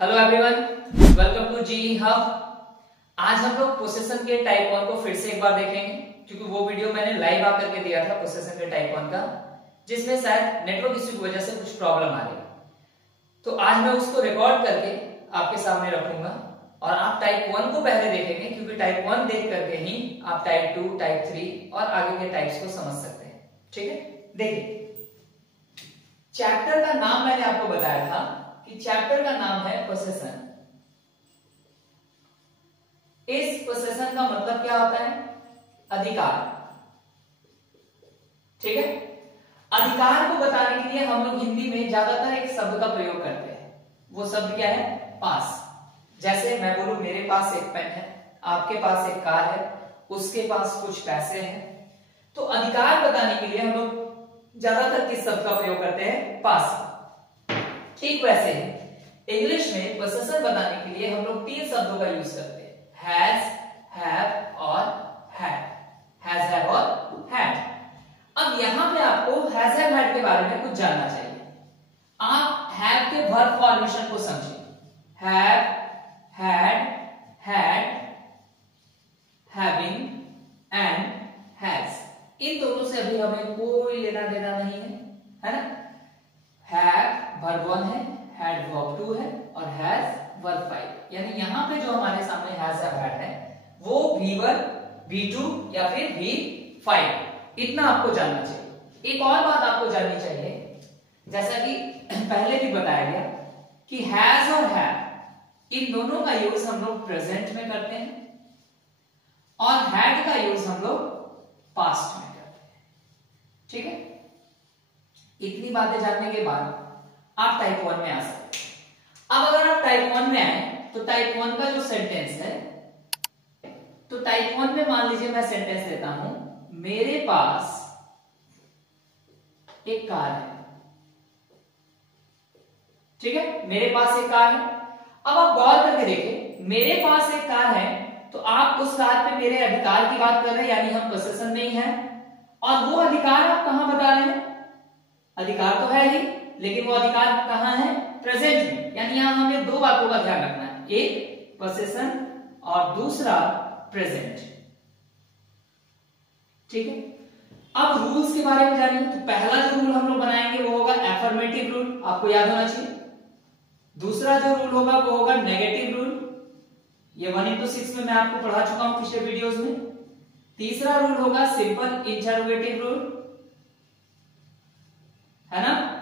Hello everyone, welcome to G hub. आज हम लोग पोसेशन के टाइप 1 को फिर से एक बार देखेंगे, क्योंकि वो वीडियो मैंने लाइव आकर के दिया था पोसेशन के टाइप 1 का, जिसमें शायद नेटवर्क इश्यू की वजह से कुछ प्रॉब्लम आ रही है। तो आज मैं उसको रिकॉर्ड करके आपके सामने रखूंगा और आप टाइप 1 को पहले देखेंगे, क्योंकि टाइप 1 देख करके ही आप टाइप 2, टाइप 3 और आगे के टाइप्स को समझ सकते हैं। ठीक है, देखिए चैप्टर का नाम मैंने आपको बताया था कि चैप्टर का नाम है पोसेशन। इस पोसेशन का मतलब क्या होता है? अधिकार। ठीक है, अधिकार को बताने के लिए हम लोग हिंदी में ज्यादातर एक शब्द का प्रयोग करते हैं। वो शब्द क्या है? पास। जैसे मैं बोलूं मेरे पास एक पेन है, आपके पास एक कार है, उसके पास कुछ पैसे हैं। तो अधिकार बताने के लिए हम लोग ज्यादातर किस शब्द का प्रयोग करते हैं? पास। ठीक वैसे ही इंग्लिश में पोसेशन बताने के लिए हम लोग 3 शब्दों का यूज करते हैं, हैज, हैव और हैड। हैज, हैव और हैड। अब यहां पे आपको हैज, हैव, हैड के बारे में कुछ जानना चाहिए। आप हैव के वर्ब फॉर्मेशन को समझिए। Have, had, had, having and has. इन दोनों से अभी हमें कोई लेना देना नहीं है ना? हैव वर्ब 1 है, हैड वर्ब 2 है और हैज वर्ब 5। यानी यहां पे जो हमारे सामने हैज, हैव, हैड है वो V1, V2 या फिर V5। इतना आपको जानना चाहिए। एक और बात आपको जाननी चाहिए, जैसा कि पहले भी बताया गया कि हैज और हैव इन दोनों का यूज हम लोग प्रेजेंट में करते हैं और हैड का यूज हम लोग पास्ट में करते हैं। ठीक है, इतनी बातें जानने के बाद आप टाइप 1 में आ सकते हैं। अब अगर आप टाइप 1 में आए तो टाइप 1 का जो सेंटेंस है, तो टाइप 1 में मान लीजिए मैं सेंटेंस देता हूं, मेरे पास एक कार है। ठीक है, मेरे पास एक कार है। अब आप गौर करके देखिए, मेरे पास एक कार है तो आप उस कार पे मेरे अधिकार की बात कर रहे हैं, यानी हम पोसेशन में ही हैं। और वो अधिकार आप कहां बता रहे हैं? अधिकार तो है ही, लेकिन वो अधिकार कहां है? प्रेजेंट में। यानी यहां हमें 2 बातों का ध्यान रखना है, एक पोसेशन और दूसरा प्रेजेंट। ठीक है, अब रूल्स के बारे में जानिए। तो पहला जो रूल हम लोग बनाएंगे वो होगा एफर्मेटिव रूल, आपको याद होना चाहिए। दूसरा जो रूल होगा वो होगा नेगेटिव रूल, ये 1:6 में मैं आपको पढ़ा चुका हूं पिछले वीडियोस में। तीसरा रूल होगा सिंपल इंटरोगेटिव रूल, है ना?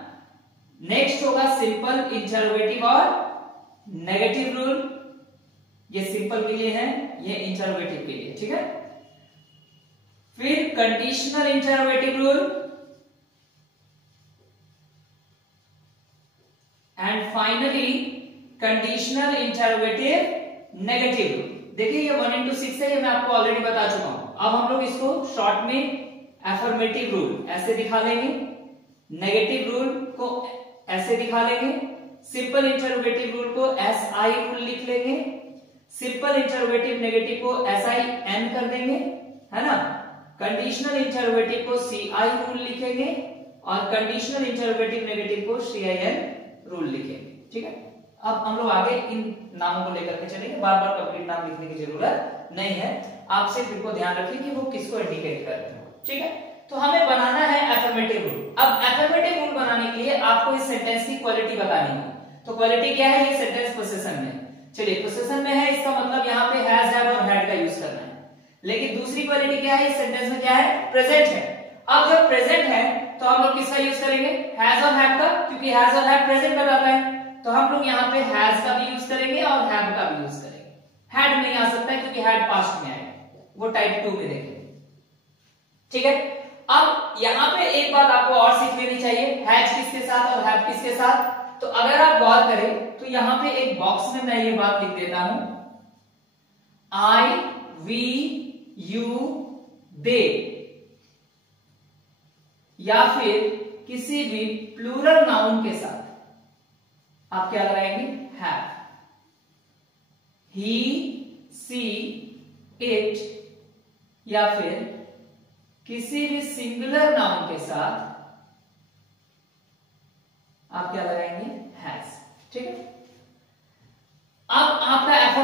नेक्स्ट होगा सिंपल इंटरोगेटिव और नेगेटिव रूल। ये सिंपल के लिए है, ये इंटरोगेटिव के लिए। ठीक है, फिर conditional interrogative rule and finally conditional interrogative negative rule. देखिए ये 1:6 है, ये मैं आपको ऑलरेडी बता चुका हूं। अब हम लोग इसको शॉर्ट में एफर्मेटिव रूल ऐसे दिखा लेंगे, नेगेटिव रूल को ऐसे दिखा लेंगे, सिंपल इंटरोगेटिव रूल को SI रूल लिख लेंगे, सिंपल इंटरोगेटिव नेगेटिव को SIN कर देंगे, है ना? कंडीशनल इंटरोगेटिव को CI रूल लिखेंगे और कंडीशनल इंटरोगेटिव नेगेटिव को CIN रूल लिखेंगे। ठीक है, अब हम लोग आगे इन नामों को लेकर के चलेंगे, बार बार कंप्लीट नाम लिखने की जरूरत नहीं है। आप सिर्फ इनको ध्यान रखिए कि वो किसको इंडिकेट कर रहे हैं। ठीक है, तो हमें बनाना है एफर्मेटिव रूल। अब एफर्मेटिव रूल बनाने के लिए आपको इस सेंटेंस की क्वालिटी बतानी है। तो क्वालिटी क्या है? ये सेंटेंस पोसेशन में। चलिए पोसेशन में है, इसका मतलब यहाँ पे हैज, हैव और हैड का यूज करना है। लेकिन दूसरी क्वालिटी क्या है? इस सेंटेंस में क्या है? प्रेजेंट है। अब जब प्रेजेंट है तो हम लोग किसका यूज करेंगे? हैज और हैव का, क्योंकि हैज और हैव प्रेजेंट बताता है। तो हम लोग यहाँ पे हैज का भी यूज करेंगे और हैव का भी यूज करेंगे। हैड नहीं आ सकता है क्योंकि हैड पास्ट में आएगा, वो टाइप 2 में देखेंगे। ठीक है, अब यहां पे एक बात आपको और सीख लेनी चाहिए, हैज किसके साथ और हैव किसके साथ। तो अगर आप गौर करें तो यहां पे एक बॉक्स में मैं ये बात लिख देता हूं, I, we, you, they, या फिर किसी भी प्लूरल नाउन के साथ आप क्या लगाएंगे? हैव। he, she, it, या फिर किसी भी सिंगुलर नाउन के साथ आप क्या लगाएंगे? हैज। ठीक है,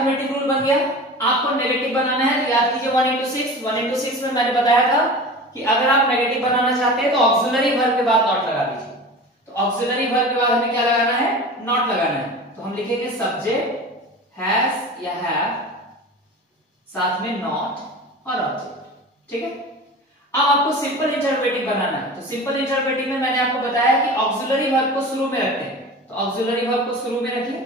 एफर्मेटिव रूल बन गया। आपको नेगेटिव बनाना है तो याद कीजिए 1 into 6। 1 into 6 में मैंने बताया था कि अगर आप नेगेटिव बनाना चाहते हैं तो ऑक्सिलरी वर्ब के बाद नॉट लगा दीजिए। तो ऑक्सिलरी वर्ब के बाद हमें क्या लगाना है, नॉट लगाना है। तो हम लिखेंगे सब्जेक्ट हैज या हैव, साथ में नॉट और ऑब्जेक्ट। ठीक है, अब आपको सिंपल इंटरोगेटिव बनाना है। तो सिंपल इंटरोगेटिव में मैंने आपको बताया कि ऑक्सिलरी वर्ब को शुरू में रखते हैं। तो ऑक्सिलरी वर्ब को शुरू में रखिए,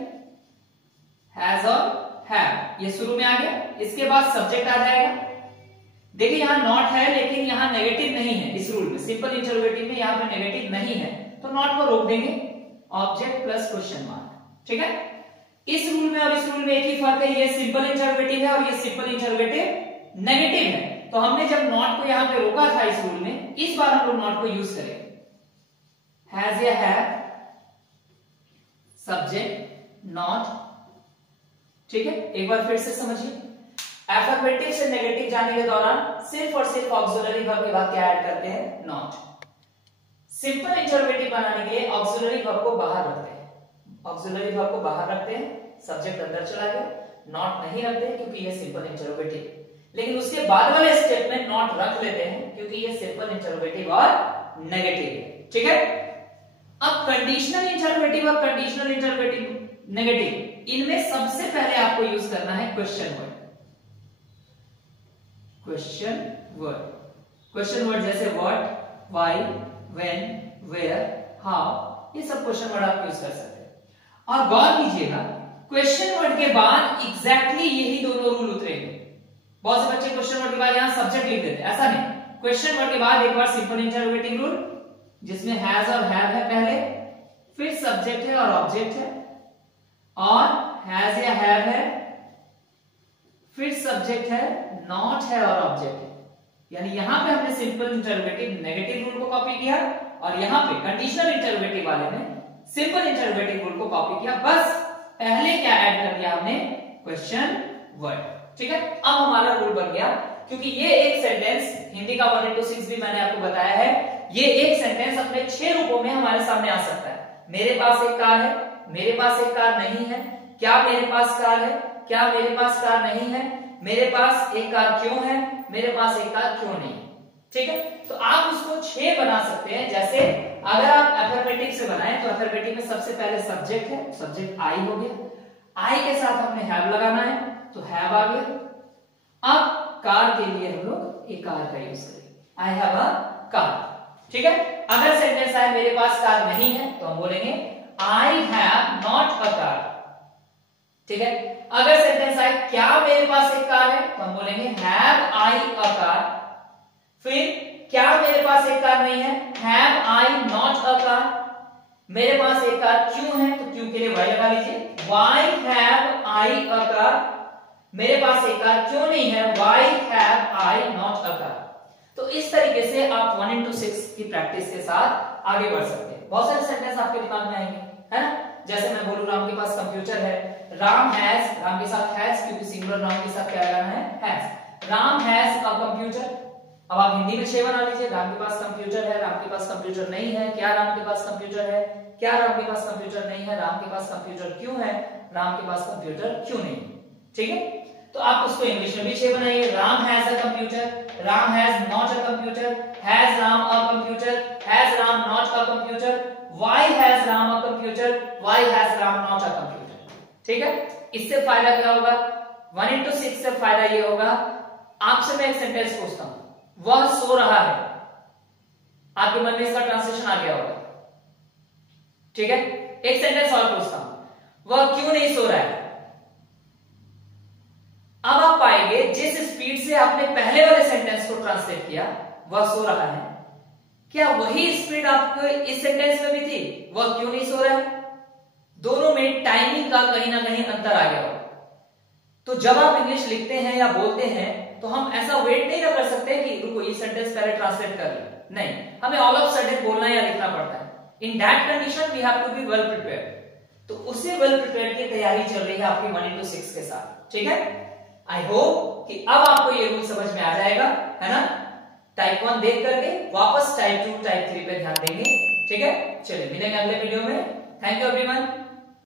हैज और हैव ये शुरू में आ गया। इसके बाद सब्जेक्ट आ जाएगा। देखिए यहां नॉट है लेकिन यहां नेगेटिव नहीं है। इस रूल में सिंपल इंटरोगेटिव में यहां पे नेगेटिव नहीं है तो नॉट को रोक देंगे, ऑब्जेक्ट प्लस क्वेश्चन मार्क। ठीक है, इस रूल में और इस रूल में एक ही फर्क है, ये सिंपल इंटरोगेटिव है और ये सिंपल इंटरोगेटिव नेगेटिव है। तो हमने जब नॉट को यहां पे रोका था इस रूल में, इस बार हम लोग नॉट को यूज करेंगे। हैज या हैव, सब्जेक्ट नॉट। ठीक है, एक बार फिर से समझिए, एफर्मेटिव से नेगेटिव जाने के दौरान सिर्फ और सिर्फ ऑक्सिलरी वर्ब के बाद क्या ऐड करते हैं, नॉट। सिंपल इंटरोगेटिव बनाने के लिए ऑक्सिलरी वर्ब को बाहर रखते हैं। ऑक्सिलरी वर्ब को बाहर रखते हैं, सब्जेक्ट अंदर चला गया, नॉट नहीं रखते क्योंकि ये सिंपल इंटरोगेटिव। लेकिन उसके बाद वाले स्टेप में नॉट रख लेते हैं क्योंकि ये सिंपल इंटरोगेटिव और नेगेटिव है। ठीक है, अब कंडीशनल इंटरोगेटिव और कंडीशनल इंटरोगेटिव नेगेटिव, इनमें सबसे पहले आपको यूज करना है question word. Question word, question word जैसे what, why, when, where, how, ये सब क्वेश्चन वर्ड आप यूज कर सकते हैं। और गौर कीजिएगा, क्वेश्चन वर्ड के बाद एग्जैक्टली यही दोनों रूल उतरेंगे। बहुत से बच्चे क्वेश्चन वर्ड के बाद यहां सब्जेक्ट लिख देते हैं, ऐसा नहीं। क्वेश्चन वर्ड के बाद एक बार सिंपल इंटरोगेटिव रूल जिसमें हैज और हैव है पहले, फिर सब्जेक्ट है और ऑब्जेक्ट है, और हैज या हैव है, फिर सब्जेक्ट है, नॉट है और ऑब्जेक्ट है। यानी यहां पे हमने सिंपल इंटरोगेटिव नेगेटिव रूल को कॉपी किया और यहां पे कंडीशनल इंटरोगेटिव वाले में सिंपल इंटरोगेटिव रूल को कॉपी किया। बस पहले क्या ऐड कर दिया हमने, क्वेश्चन वर्ड। ठीक है, अब हमारा रूल बन गया। क्योंकि ये एक सेंटेंस, हिंदी का 1 into 6 भी मैंने आपको बताया है, ये एक सेंटेंस अपने 6 रूपों में हमारे सामने आ सकता है। मेरे पास एक कार है, मेरे पास एक कार नहीं है, क्या मेरे पास कार है, क्या मेरे पास कार नहीं है, मेरे पास एक कार क्यों है, मेरे पास एक कार क्यों नहीं। ठीक है, तो आप उसको 6 बना सकते हैं। जैसे अगर आप एफर्मेटिव से बनाएं तो एफर्मेटिव में सबसे पहले सब्जेक्ट है, सब्जेक्ट आई हो गया, आई के साथ हमने हैव लगाना है तो हैव आ गया। अब कार के लिए हम लोग एक कार का यूज करेंगे, आई हैव अ कार। ठीक है, अगर सेंटेंस आए मेरे पास कार नहीं है तो हम बोलेंगे I have not a car. ठीक है, अगर सेंटेंस आए क्या मेरे पास एक कार है तो हम बोलेंगे हैव आई अ कार। फिर क्या मेरे पास एक कार नहीं है, have I not a car. मेरे पास एक कार क्यों है तो क्यों के लिए वाई लगा लीजिए, why have I a car. मेरे पास एक कार क्यों नहीं है, why have I not a car. तो इस तरीके से आप 1 into 6 की प्रैक्टिस के साथ आगे बढ़ सकते हैं। बहुत सारे सेंटेंस आपके दिमाग में आएंगे, है ना। जैसे मैं बोलूं राम के पास कंप्यूटर है, राम हैज, राम के साथ हैज क्योंकि सिंगुलर राम के साथ क्या लगाना है, has. Ram has a computer. अब आप हिंदी में 6 बना लीजिए, राम के पास कंप्यूटर है, राम के पास कंप्यूटर नहीं है, क्या राम के पास कंप्यूटर है, क्या राम के पास कंप्यूटर नहीं है, राम के पास कंप्यूटर क्यों है, राम के पास कंप्यूटर क्यों नहीं। ठीक है, तो आप उसको इंग्लिश में भी 6 बनाइए, Ram has a computer, Ram has not a computer, has Ram a computer, has Ram not a computer, why has Ram a computer, why has Ram not a computer. ठीक है, इससे फायदा क्या होगा, 1 into 6 से फायदा ये होगा, आपसे मैं एक सेंटेंस पूछता हूं, वह सो रहा है, आपके मन में इसका ट्रांसलेशन आ गया होगा। ठीक है, एक सेंटेंस और पूछता हूं, वह क्यों नहीं सो रहा है। अब आप पाएंगे जिस स्पीड से आपने पहले वाले सेंटेंस को ट्रांसलेट किया, वह सो रहा है, क्या वही स्पीड आपको इस सेंटेंस में भी थी, वह क्यों नहीं सो रहा है। दोनों में टाइमिंग का कहीं ना कहीं अंतर आ गया होगा। तो जब आप इंग्लिश लिखते हैं या बोलते हैं तो हम ऐसा वेट नहीं कर सकते कि रुको ये सेंटेंस पहले ट्रांसलेट कर ले, नहीं, हमें ऑल ऑफ सडन बोलना या लिखना पड़ता है। In that condition we have to be well prepared. तो उसी वेल प्रिपेयर्ड की तैयारी चल रही है आपकी 1 into 6 के साथ। ठीक है, आई होप कि अब आपको ये रूल समझ में आ जाएगा, है ना। टाइप 1 देख करके वापस टाइप 2 टाइप 3 पे ध्यान देंगे। ठीक है, चलिए मिलेंगे अगले वीडियो में। Thank you everyone.